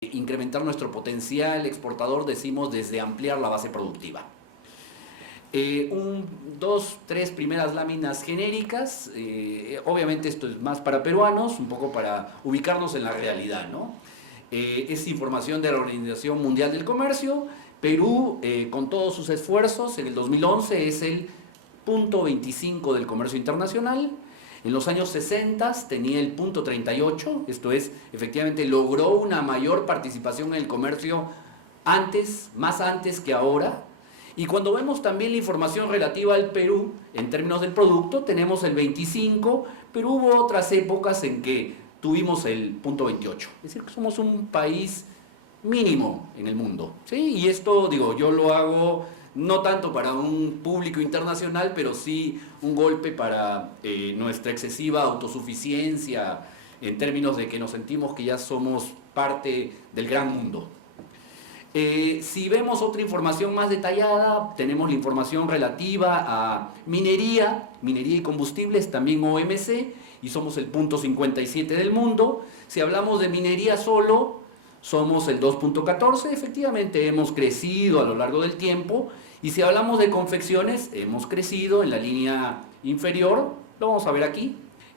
incrementar nuestro potencial exportador, decimos, desde ampliar la base productiva. Dos, tres primeras láminas genéricas, obviamente esto es más para peruanos, un poco para ubicarnos en la realidad, ¿no? Es información de la Organización Mundial del Comercio. Perú, con todos sus esfuerzos, en el 2011 es el punto 25 del comercio internacional. En los años 60 tenía el punto 38, esto es, efectivamente logró una mayor participación en el comercio más antes que ahora. Y cuando vemos también la información relativa al Perú, en términos del producto, tenemos el 25, pero hubo otras épocas en que tuvimos el punto 28. Es decir, que somos un país mínimo en el mundo, ¿sí? Y esto, digo, yo lo hago no tanto para un público internacional, pero sí un golpe para nuestra excesiva autosuficiencia en términos de que nos sentimos que ya somos parte del gran mundo. Si vemos otra información más detallada, tenemos la información relativa a minería y combustibles, también OMC, y somos el punto 57 del mundo. Si hablamos de minería solo, somos el 2.14, efectivamente hemos crecido a lo largo del tiempo. Y si hablamos de confecciones, hemos crecido en la línea inferior, lo vamos a ver aquí.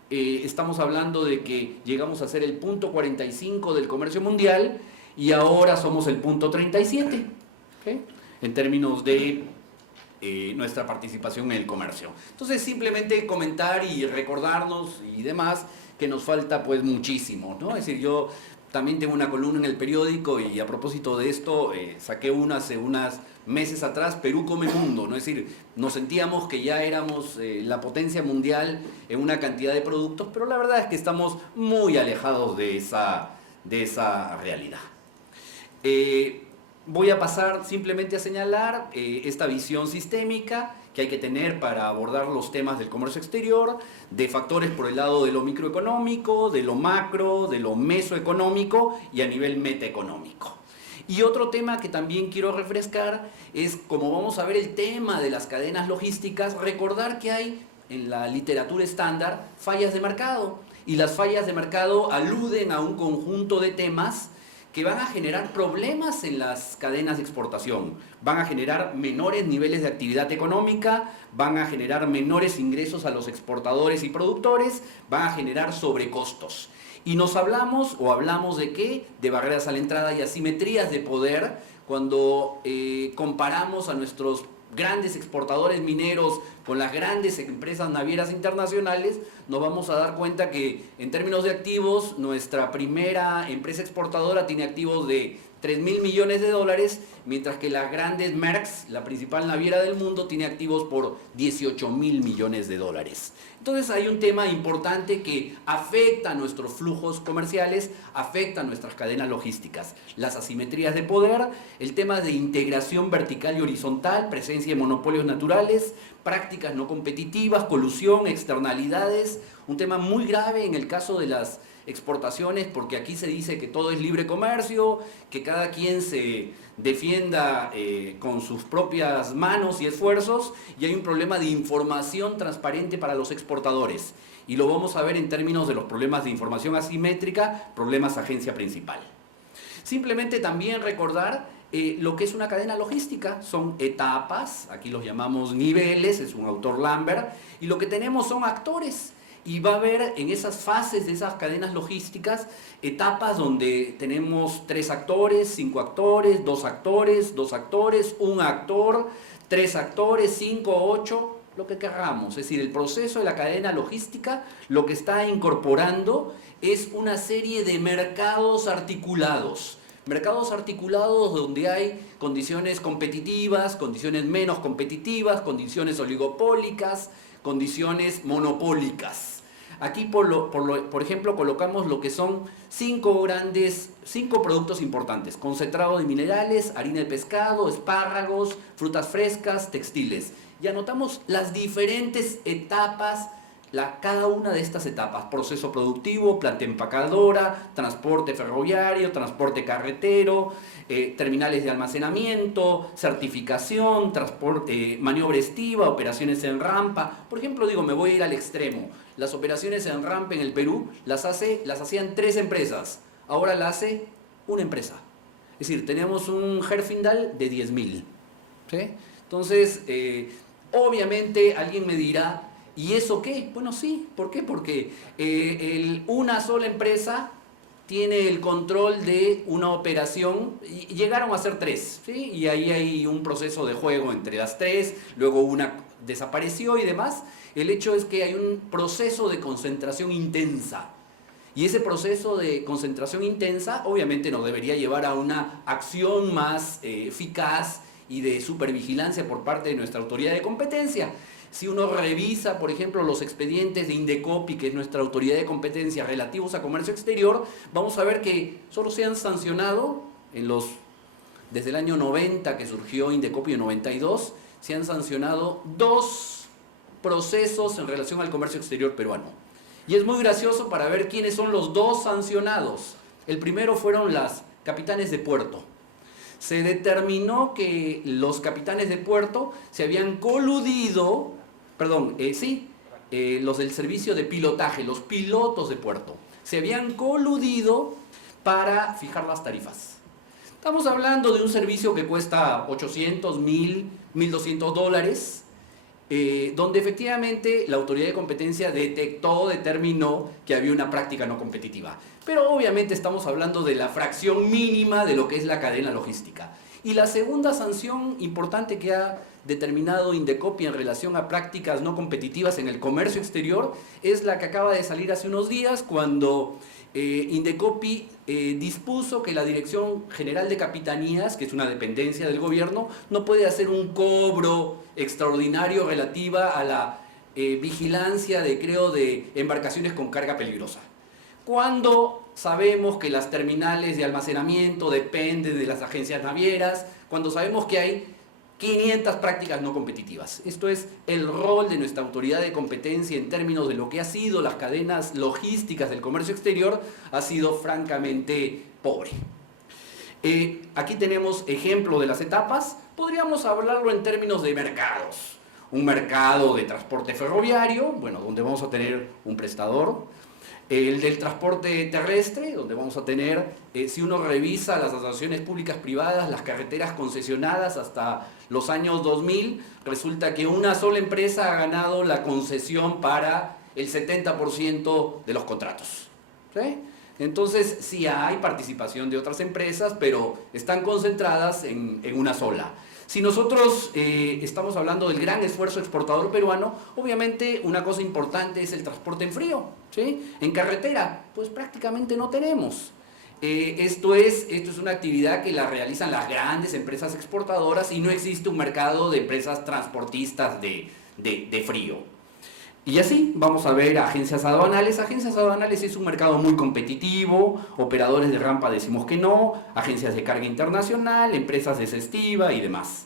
Estamos hablando de que llegamos a ser el punto 45 del comercio mundial y ahora somos el punto 37, ¿okay? En términos de nuestra participación en el comercio. Entonces simplemente comentar y recordarnos y demás que nos falta pues muchísimo, ¿no? Es decir, yo también tengo una columna en el periódico y a propósito de esto saqué una hace unos meses atrás, Perú come mundo, ¿no? Es decir, nos sentíamos que ya éramos la potencia mundial en una cantidad de productos, pero la verdad es que estamos muy alejados de esa realidad. Voy a pasar simplemente a señalar esta visión sistémica que hay que tener para abordar los temas del comercio exterior, de factores por el lado de lo microeconómico, de lo macro, de lo mesoeconómico y a nivel metaeconómico. Y otro tema que también quiero refrescar es, como vamos a ver el tema de las cadenas logísticas, recordar que hay en la literatura estándar fallas de mercado, y las fallas de mercado aluden a un conjunto de temas que van a generar problemas en las cadenas de exportación, van a generar menores niveles de actividad económica, van a generar menores ingresos a los exportadores y productores, van a generar sobrecostos. Y hablamos de qué? De barreras a la entrada y asimetrías de poder cuando comparamos a nuestros grandes exportadores mineros con las grandes empresas navieras internacionales, nos vamos a dar cuenta que en términos de activos, nuestra primera empresa exportadora tiene activos de 3.000 millones de dólares, mientras que las grandes Maersk, la principal naviera del mundo, tiene activos por 18.000 millones de dólares. Entonces hay un tema importante que afecta a nuestros flujos comerciales, afecta a nuestras cadenas logísticas. Las asimetrías de poder, el tema de integración vertical y horizontal, presencia de monopolios naturales, prácticas no competitivas, colusión, externalidades, un tema muy grave en el caso de las exportaciones, porque aquí se dice que todo es libre comercio, que cada quien se defienda con sus propias manos y esfuerzos, y hay un problema de información transparente para los exportadores. Y lo vamos a ver en términos de los problemas de información asimétrica, problemas agencia principal. Simplemente también recordar lo que es una cadena logística, son etapas, aquí los llamamos niveles, es un autor Lambert, y lo que tenemos son actores. Y va a haber en esas fases de esas cadenas logísticas etapas donde tenemos 3 actores, 5 actores, 2 actores, 2 actores, 1 actor, 3 actores, 5, 8, lo que queramos. Es decir, el proceso de la cadena logística lo que está incorporando es una serie de mercados articulados. Mercados articulados donde hay condiciones competitivas, condiciones menos competitivas, condiciones oligopólicas, condiciones monopólicas. Aquí, por ejemplo, colocamos lo que son 5 productos importantes: concentrado de minerales, harina de pescado, espárragos, frutas frescas, textiles. Y anotamos las diferentes etapas, cada una de estas etapas: proceso productivo, planta empacadora, transporte ferroviario, transporte carretero, terminales de almacenamiento, certificación, maniobra estiva, operaciones en rampa. Por ejemplo, me voy a ir al extremo. Las operaciones en rampa en el Perú las hacían 3 empresas, ahora la hace una empresa. Es decir, tenemos un Herfindahl de 10.000. ¿Sí? Entonces, obviamente alguien me dirá, ¿y eso qué? Bueno, sí, ¿por qué? Porque una sola empresa tiene el control de una operación, y llegaron a ser 3, ¿sí? Y ahí hay un proceso de juego entre las 3, luego una desapareció y demás. El hecho es que hay un proceso de concentración intensa. Y ese proceso de concentración intensa obviamente nos debería llevar a una acción más eficaz y de supervigilancia por parte de nuestra autoridad de competencia. Si uno revisa, por ejemplo, los expedientes de Indecopi, que es nuestra autoridad de competencia relativos a comercio exterior, vamos a ver que solo se han sancionado desde el año 90 que surgió Indecopi en 92, se han sancionado 2 procesos en relación al comercio exterior peruano. Y es muy gracioso para ver quiénes son los 2 sancionados. El primero fueron las capitanes de puerto. Se determinó que los capitanes de puerto se habían coludido, los del servicio de pilotaje, los pilotos de puerto, se habían coludido para fijar las tarifas. Estamos hablando de un servicio que cuesta 800, 1.000, $1.200, donde efectivamente la autoridad de competencia determinó que había una práctica no competitiva. Pero obviamente estamos hablando de la fracción mínima de lo que es la cadena logística. Y la segunda sanción importante que ha determinado Indecopi en relación a prácticas no competitivas en el comercio exterior es la que acaba de salir hace unos días, cuando Indecopi dispuso que la Dirección General de Capitanías, que es una dependencia del gobierno, no puede hacer un cobro extraordinario relativa a la vigilancia de embarcaciones con carga peligrosa. Cuando sabemos que las terminales de almacenamiento dependen de las agencias navieras, cuando sabemos que hay 500 prácticas no competitivas. Esto es el rol de nuestra autoridad de competencia en términos de lo que ha sido las cadenas logísticas del comercio exterior, ha sido francamente pobre. Aquí tenemos ejemplo de las etapas. Podríamos hablarlo en términos de mercados. Un mercado de transporte ferroviario, bueno, donde vamos a tener un prestador. El del transporte terrestre, donde vamos a tener, si uno revisa las asociaciones públicas privadas, las carreteras concesionadas hasta los años 2000, resulta que una sola empresa ha ganado la concesión para el 70% de los contratos. ¿Sí? Entonces sí hay participación de otras empresas, pero están concentradas en una sola. Si nosotros estamos hablando del gran esfuerzo exportador peruano, obviamente una cosa importante es el transporte en frío, ¿sí? En carretera, pues prácticamente no tenemos. Esto es una actividad que la realizan las grandes empresas exportadoras y no existe un mercado de empresas transportistas de frío. Y así vamos a ver agencias aduanales. Agencias aduanales es un mercado muy competitivo, operadores de rampa decimos que no, agencias de carga internacional, empresas de cestiva y demás.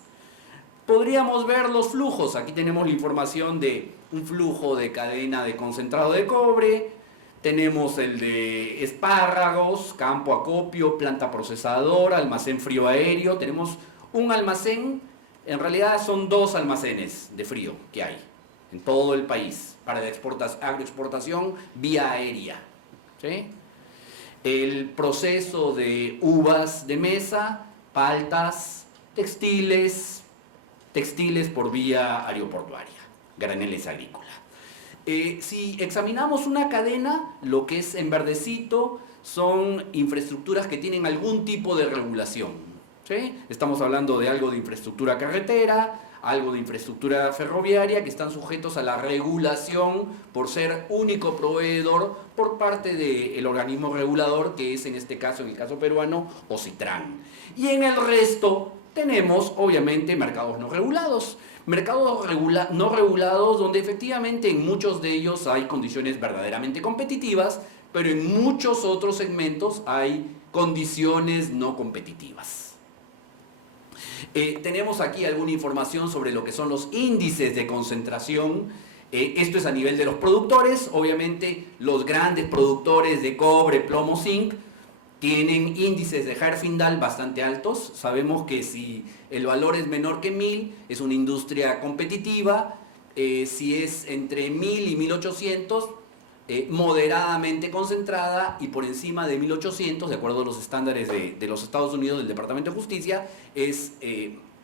Podríamos ver los flujos. Aquí tenemos la información de un flujo de cadena de concentrado de cobre, tenemos el de espárragos, campo acopio, planta procesadora, almacén frío aéreo. Tenemos un almacén, en realidad son 2 almacenes de frío que hay en todo el país para la agroexportación vía aérea. ¿Sí? El proceso de uvas de mesa, paltas, textiles por vía aeroportuaria, graneles agrícola. Si examinamos una cadena, lo que es en verdecito son infraestructuras que tienen algún tipo de regulación. ¿Sí? Estamos hablando de algo de infraestructura carretera, algo de infraestructura ferroviaria, que están sujetos a la regulación por ser único proveedor por parte del organismo regulador, que es en este caso, en el caso peruano, OCITRAN. Y en el resto tenemos, obviamente, mercados no regulados. Mercados no regulados donde efectivamente en muchos de ellos hay condiciones verdaderamente competitivas, pero en muchos otros segmentos hay condiciones no competitivas. Tenemos aquí alguna información sobre lo que son los índices de concentración. Esto es a nivel de los productores. Obviamente los grandes productores de cobre, plomo, zinc tienen índices de Herfindahl bastante altos. Sabemos que si el valor es menor que 1000 es una industria competitiva. Si es entre 1000 y 1800 moderadamente concentrada y por encima de 1800, de acuerdo a los estándares de los Estados Unidos del Departamento de Justicia, es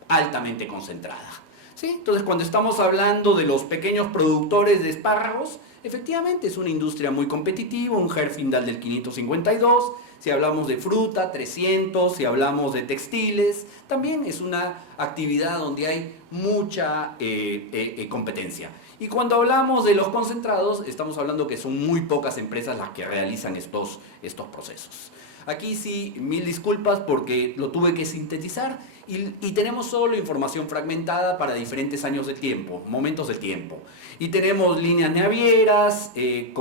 altamente concentrada. ¿Sí? Entonces, cuando estamos hablando de los pequeños productores de espárragos, efectivamente es una industria muy competitiva, un Herfindahl del 552, si hablamos de fruta, 300, si hablamos de textiles, también es una actividad donde hay mucha competencia. Y cuando hablamos de los concentrados, estamos hablando que son muy pocas empresas las que realizan estos procesos. Aquí sí, mil disculpas porque lo tuve que sintetizar y tenemos solo información fragmentada para diferentes años de tiempo, momentos del tiempo. Y tenemos líneas navieras que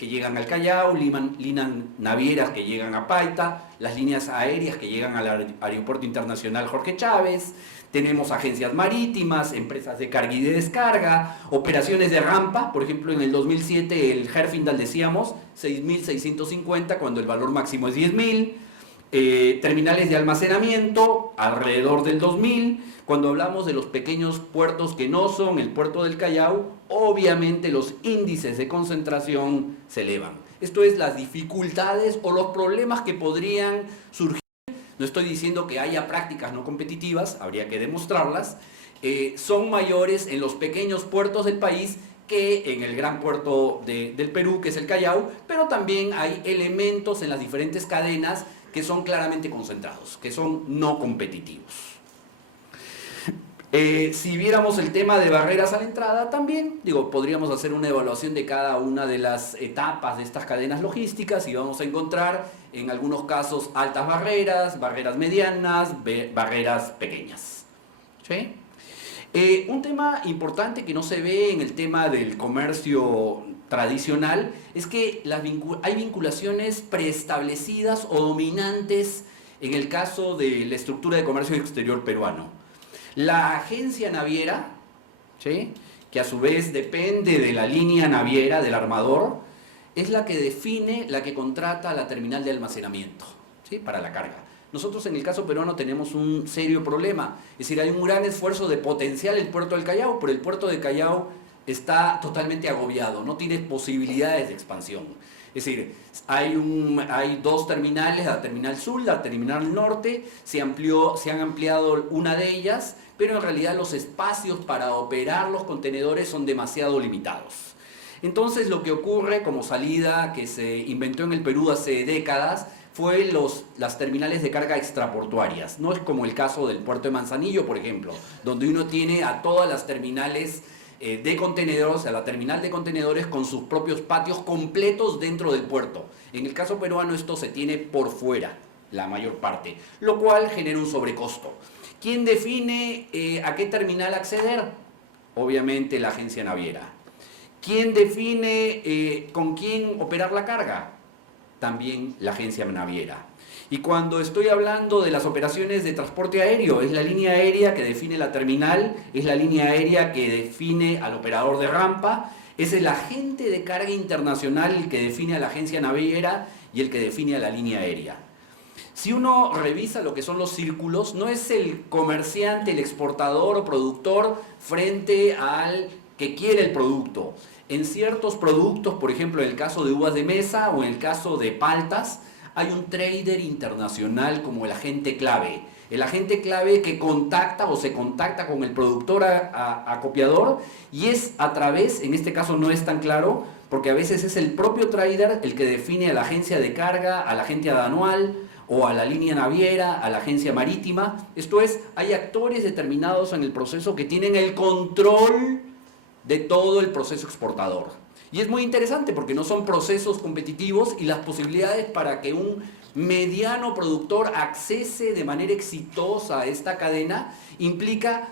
llegan al Callao, líneas navieras que llegan a Paita, las líneas aéreas que llegan al Aeropuerto Internacional Jorge Chávez, tenemos agencias marítimas, empresas de carga y de descarga, operaciones de rampa, por ejemplo en el 2007 el Herfindahl decíamos 6.650 cuando el valor máximo es 10.000, terminales de almacenamiento alrededor del 2000, cuando hablamos de los pequeños puertos que no son el puerto del Callao, obviamente los índices de concentración se elevan. Esto es las dificultades o los problemas que podrían surgir. No estoy diciendo que haya prácticas no competitivas, habría que demostrarlas, son mayores en los pequeños puertos del país que en el gran puerto del Perú, que es el Callao, pero también hay elementos en las diferentes cadenas que son claramente concentrados, que son no competitivos. Si viéramos el tema de barreras a la entrada, también podríamos hacer una evaluación de cada una de las etapas de estas cadenas logísticas y vamos a encontrar en algunos casos altas barreras, barreras medianas, barreras pequeñas. ¿Sí? Un tema importante que no se ve en el tema del comercio tradicional es que hay vinculaciones preestablecidas o dominantes en el caso de la estructura de comercio exterior peruano. La agencia naviera, ¿sí?, que a su vez depende de la línea naviera, del armador, es la que define, la que contrata la terminal de almacenamiento, ¿sí?, para la carga. Nosotros en el caso peruano tenemos un serio problema, es decir, hay un gran esfuerzo de potenciar el puerto del Callao, pero el puerto del Callao está totalmente agobiado, no tiene posibilidades de expansión. Es decir, hay dos terminales, la terminal sur, la terminal norte, se han ampliado una de ellas, pero en realidad los espacios para operar los contenedores son demasiado limitados. Entonces lo que ocurre como salida que se inventó en el Perú hace décadas fue las terminales de carga extraportuarias. No es como el caso del puerto de Manzanillo, por ejemplo, donde uno tiene a todas las terminales de contenedores, a la terminal de contenedores con sus propios patios completos dentro del puerto. En el caso peruano esto se tiene por fuera, la mayor parte, lo cual genera un sobrecosto. ¿Quién define a qué terminal acceder? Obviamente la agencia naviera. ¿Quién define con quién operar la carga? También la agencia naviera. Y cuando estoy hablando de las operaciones de transporte aéreo, es la línea aérea que define la terminal, es la línea aérea que define al operador de rampa, es el agente de carga internacional el que define a la agencia naviera y el que define a la línea aérea. Si uno revisa lo que son los círculos, no es el comerciante, el exportador o productor frente al que quiere el producto. En ciertos productos, por ejemplo, en el caso de uvas de mesa o en el caso de paltas, hay un trader internacional como el agente clave. El agente clave que contacta o se contacta con el productor acopiador y es a través, en este caso no es tan claro, porque a veces es el propio trader el que define a la agencia de carga, a la agencia aduanal o a la línea naviera, a la agencia marítima. Esto es, hay actores determinados en el proceso que tienen el control de todo el proceso exportador. Y es muy interesante porque no son procesos competitivos y las posibilidades para que un mediano productor accese de manera exitosa a esta cadena implica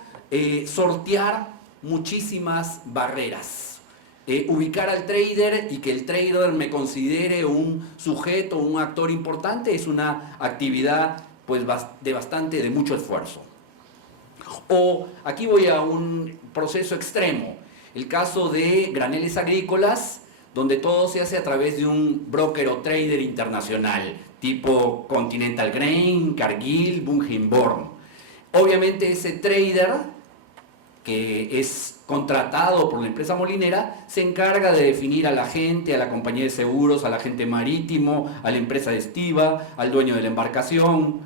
sortear muchísimas barreras. Ubicar al trader y que el trader me considere un sujeto, un actor importante, es una actividad pues, de mucho esfuerzo. O aquí voy a un proceso extremo. El caso de graneles agrícolas, donde todo se hace a través de un broker o trader internacional, tipo Continental Grain, Cargill, Bunge Born. Obviamente ese trader que es contratado por la empresa molinera, se encarga de definir a la gente, a la compañía de seguros, al agente marítimo, a la empresa de estiba, al dueño de la embarcación.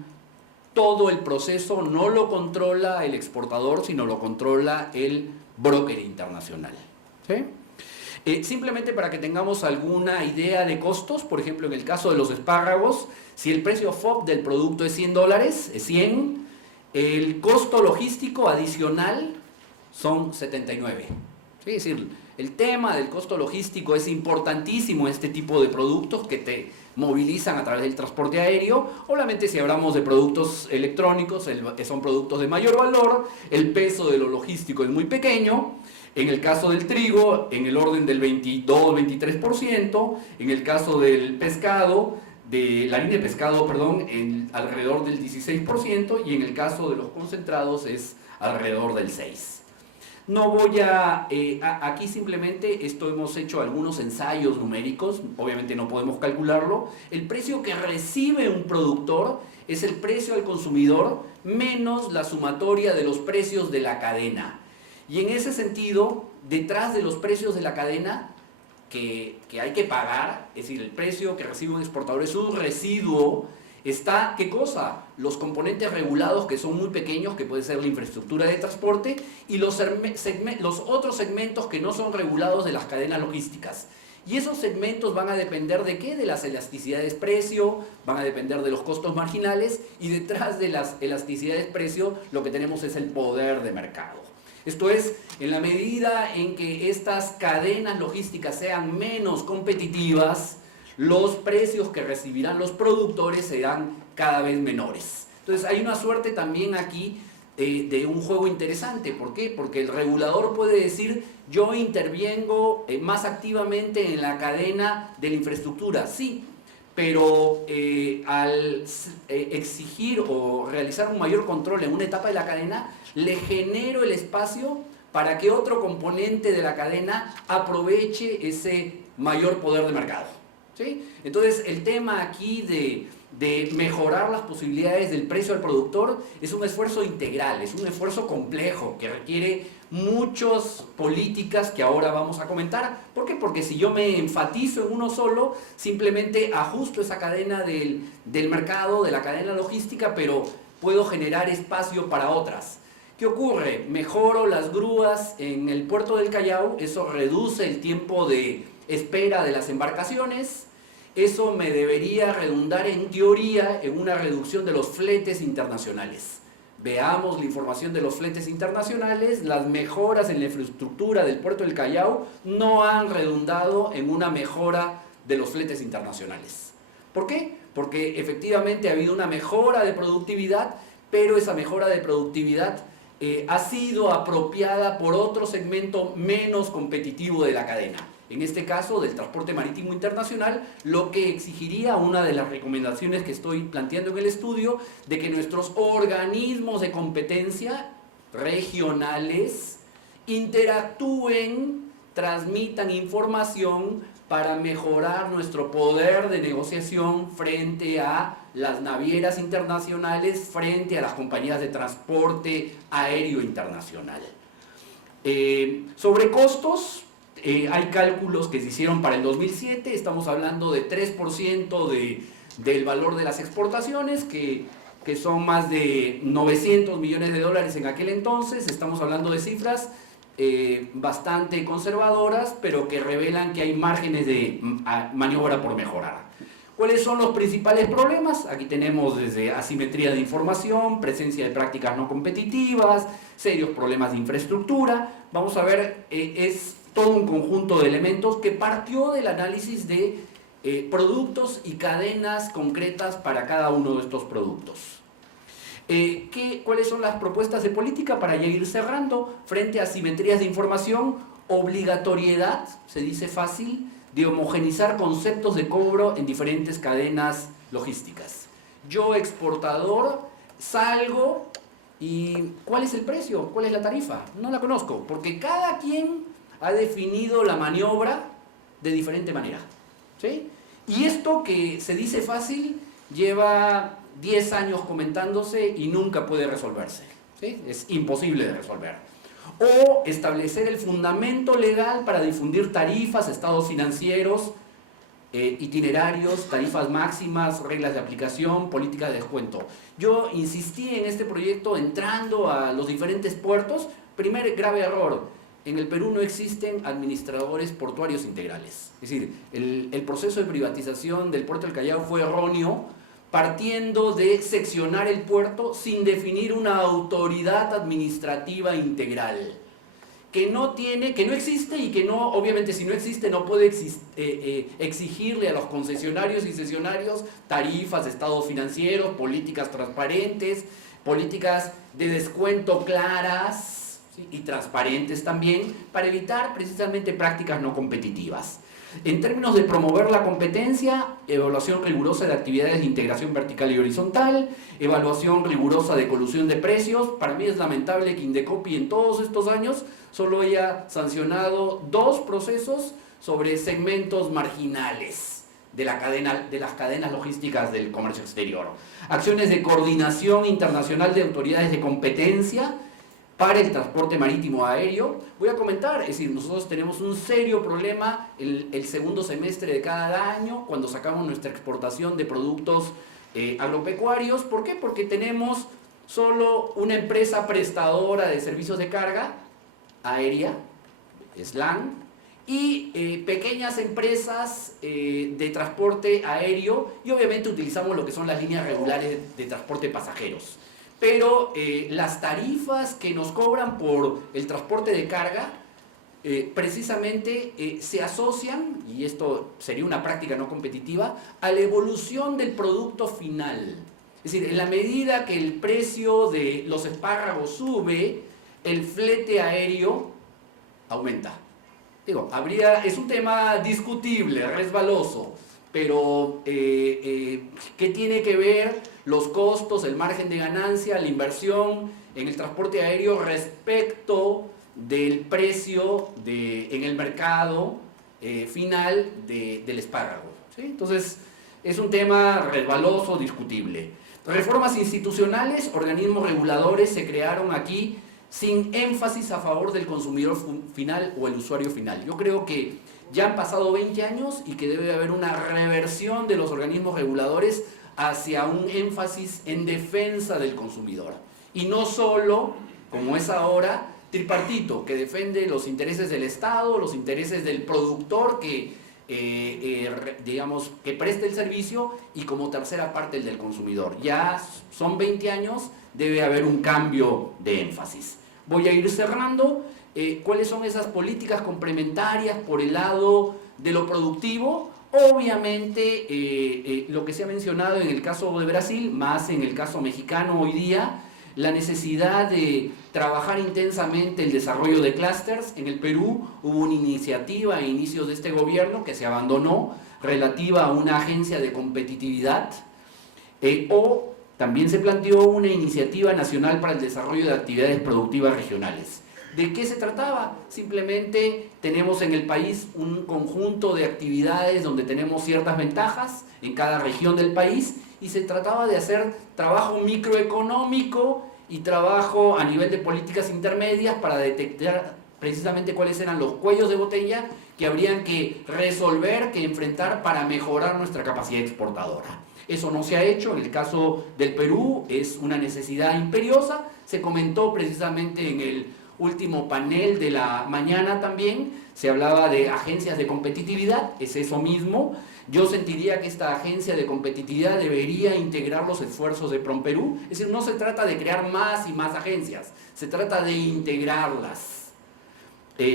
Todo el proceso no lo controla el exportador, sino lo controla el broker internacional. ¿Sí? Simplemente para que tengamos alguna idea de costos, por ejemplo, en el caso de los espárragos, si el precio FOB del producto es $100, es 100, el costo logístico adicional son 79. ¿Sí? Es decir, el tema del costo logístico es importantísimo en este tipo de productos que te movilizan a través del transporte aéreo. Obviamente, si hablamos de productos electrónicos, son productos de mayor valor, el peso de lo logístico es muy pequeño. En el caso del trigo, en el orden del 22-23%, en el caso del pescado, de la harina de pescado, perdón, alrededor del 16%, y en el caso de los concentrados es alrededor del 6%. No voy aquí simplemente hemos hecho algunos ensayos numéricos, obviamente no podemos calcularlo. El precio que recibe un productor es el precio al consumidor menos la sumatoria de los precios de la cadena. Y en ese sentido, detrás de los precios de la cadena que hay que pagar, es decir, el precio que recibe un exportador es un residuo, está, ¿qué cosa? Los componentes regulados, que son muy pequeños, que puede ser la infraestructura de transporte, y los otros segmentos que no son regulados de las cadenas logísticas. Y esos segmentos van a depender ¿de qué? De las elasticidades precio, van a depender de los costos marginales, y detrás de las elasticidades precio lo que tenemos es el poder de mercado. Esto es, en la medida en que estas cadenas logísticas sean menos competitivas, los precios que recibirán los productores serán cada vez menores. Entonces hay una suerte también aquí de un juego interesante. ¿Por qué? Porque el regulador puede decir: yo intervengo más activamente en la cadena de la infraestructura, sí, pero al exigir o realizar un mayor control en una etapa de la cadena, le genero el espacio para que otro componente de la cadena aproveche ese mayor poder de mercado. ¿Sí? Entonces, el tema aquí de mejorar las posibilidades del precio al productor es un esfuerzo integral, es un esfuerzo complejo que requiere muchas políticas que ahora vamos a comentar. ¿Por qué? Porque si yo me enfatizo en uno solo, simplemente ajusto esa cadena del mercado, de la cadena logística, pero puedo generar espacio para otras. ¿Qué ocurre? Mejoro las grúas en el puerto del Callao, eso reduce el tiempo de espera de las embarcaciones, eso me debería redundar en teoría en una reducción de los fletes internacionales. Veamos la información de los fletes internacionales. Las mejoras en la infraestructura del puerto del Callao no han redundado en una mejora de los fletes internacionales. ¿Por qué? Porque efectivamente ha habido una mejora de productividad, pero esa mejora de productividad ha sido apropiada por otro segmento menos competitivo de la cadena. En este caso, del transporte marítimo internacional, lo que exigiría una de las recomendaciones que estoy planteando en el estudio, de que nuestros organismos de competencia regionales interactúen, transmitan información para mejorar nuestro poder de negociación frente a las navieras internacionales, frente a las compañías de transporte aéreo internacional. Sobre costos, hay cálculos que se hicieron para el 2007, estamos hablando de 3% del valor de las exportaciones, que son más de 900 millones de dólares en aquel entonces. Estamos hablando de cifras bastante conservadoras, pero que revelan que hay márgenes de maniobra por mejorar. ¿Cuáles son los principales problemas? Aquí tenemos desde asimetría de información, presencia de prácticas no competitivas, serios problemas de infraestructura. Vamos a ver, es todo un conjunto de elementos que partió del análisis de productos y cadenas concretas para cada uno de estos productos. ¿Cuáles son las propuestas de política para ya ir cerrando? Frente a asimetrías de información, obligatoriedad, se dice fácil, de homogenizar conceptos de cobro en diferentes cadenas logísticas. Yo, exportador, salgo y ¿cuál es el precio? ¿Cuál es la tarifa? No la conozco, porque cada quien ha definido la maniobra de diferente manera. ¿Sí? Y esto que se dice fácil lleva 10 años comentándose y nunca puede resolverse. ¿Sí? Es imposible de resolver. o establecer el fundamento legal para difundir tarifas, estados financieros, itinerarios, tarifas máximas, reglas de aplicación, políticas de descuento. Yo insistí en este proyecto entrando a los diferentes puertos. Primer grave error: en el Perú no existen administradores portuarios integrales. Es decir, el proceso de privatización del puerto del Callao fue erróneo, partiendo de seccionar el puerto sin definir una autoridad administrativa integral, que no existe y que no, obviamente si no existe no puede exigirle a los concesionarios y cesionarios tarifas, estados financieros, políticas transparentes, políticas de descuento claras, ¿sí?, y transparentes también, para evitar precisamente prácticas no competitivas. En términos de promover la competencia, evaluación rigurosa de actividades de integración vertical y horizontal, evaluación rigurosa de colusión de precios. Para mí es lamentable que Indecopi en todos estos años solo haya sancionado 2 procesos sobre segmentos marginales de las cadenas logísticas del comercio exterior. Acciones de coordinación internacional de autoridades de competencia para el transporte marítimo aéreo. Voy a comentar, es decir, nosotros tenemos un serio problema el segundo semestre de cada año cuando sacamos nuestra exportación de productos agropecuarios. ¿Por qué? Porque tenemos solo una empresa prestadora de servicios de carga aérea, SLAN, y pequeñas empresas de transporte aéreo, y obviamente utilizamos lo que son las líneas regulares de transporte de pasajeros. Pero las tarifas que nos cobran por el transporte de carga precisamente se asocian, y esto sería una práctica no competitiva, a la evolución del producto final. Es decir, en la medida que el precio de los espárragos sube, el flete aéreo aumenta. Digo, es un tema discutible, resbaloso, pero ¿qué tiene que ver los costos, el margen de ganancia, la inversión en el transporte aéreo respecto del precio en el mercado final del espárrago? ¿Sí? Entonces, es un tema resbaloso, discutible. Reformas institucionales, organismos reguladores se crearon aquí sin énfasis a favor del consumidor final o el usuario final. Yo creo que ya han pasado 20 años y que debe haber una reversión de los organismos reguladores hacia un énfasis en defensa del consumidor. Y no solo, como es ahora, tripartito, que defiende los intereses del Estado, los intereses del productor que preste el servicio, y como tercera parte el del consumidor. Ya son 20 años, debe haber un cambio de énfasis. Voy a ir cerrando. ¿Cuáles son esas políticas complementarias por el lado de lo productivo? Obviamente, lo que se ha mencionado en el caso de Brasil, más en el caso mexicano hoy día, la necesidad de trabajar intensamente el desarrollo de clústeres. En el Perú hubo una iniciativa a inicios de este gobierno que se abandonó, relativa a una agencia de competitividad, o también se planteó una iniciativa nacional para el desarrollo de actividades productivas regionales. ¿De qué se trataba? Simplemente tenemos en el país un conjunto de actividades donde tenemos ciertas ventajas en cada región del país, y se trataba de hacer trabajo microeconómico y trabajo a nivel de políticas intermedias para detectar precisamente cuáles eran los cuellos de botella que habrían que resolver, que enfrentar para mejorar nuestra capacidad exportadora. Eso no se ha hecho. En el caso del Perú es una necesidad imperiosa. Se comentó precisamente en el último panel de la mañana también, se hablaba de agencias de competitividad, es eso mismo. Yo sentiría que esta agencia de competitividad debería integrar los esfuerzos de PROMPERÚ. Es decir, no se trata de crear más y más agencias, se trata de integrarlas.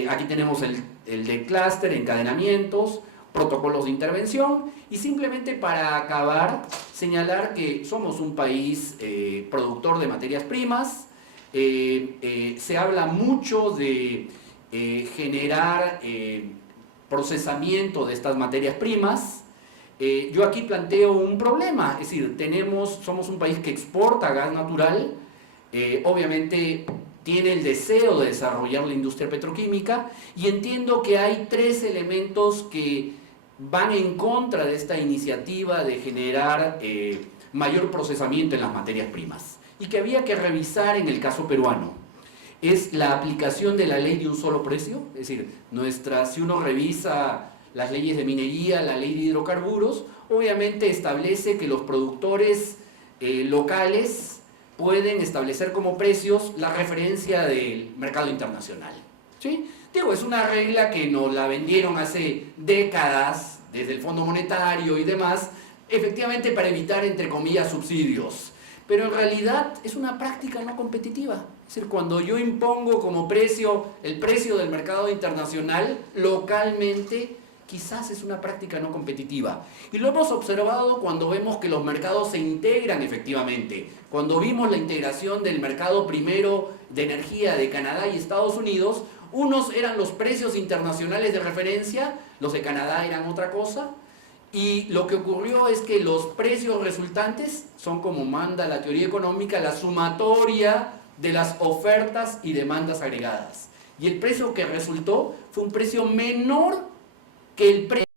Aquí tenemos el de clúster, encadenamientos, protocolos de intervención, y simplemente para acabar, señalar que somos un país productor de materias primas. Se habla mucho de generar procesamiento de estas materias primas. Yo aquí planteo un problema, es decir, somos un país que exporta gas natural, obviamente tiene el deseo de desarrollar la industria petroquímica, y entiendo que hay 3 elementos que van en contra de esta iniciativa de generar mayor procesamiento en las materias primas, y que había que revisar en el caso peruano. es la aplicación de la ley de un solo precio. Es decir, si uno revisa las leyes de minería, la ley de hidrocarburos, obviamente establece que los productores locales pueden establecer como precios la referencia del mercado internacional. ¿Sí? Digo, es una regla que nos la vendieron hace décadas, desde el Fondo Monetario y demás, efectivamente para evitar, entre comillas, subsidios. Pero en realidad es una práctica no competitiva. Es decir, cuando yo impongo como precio el precio del mercado internacional, localmente, quizás es una práctica no competitiva. Y lo hemos observado cuando vemos que los mercados se integran efectivamente. Cuando vimos la integración del mercado primero de energía de Canadá y Estados Unidos, unos eran los precios internacionales de referencia, los de Canadá eran otra cosa, y lo que ocurrió es que los precios resultantes son, como manda la teoría económica, la sumatoria de las ofertas y demandas agregadas. Y el precio que resultó fue un precio menor que el precio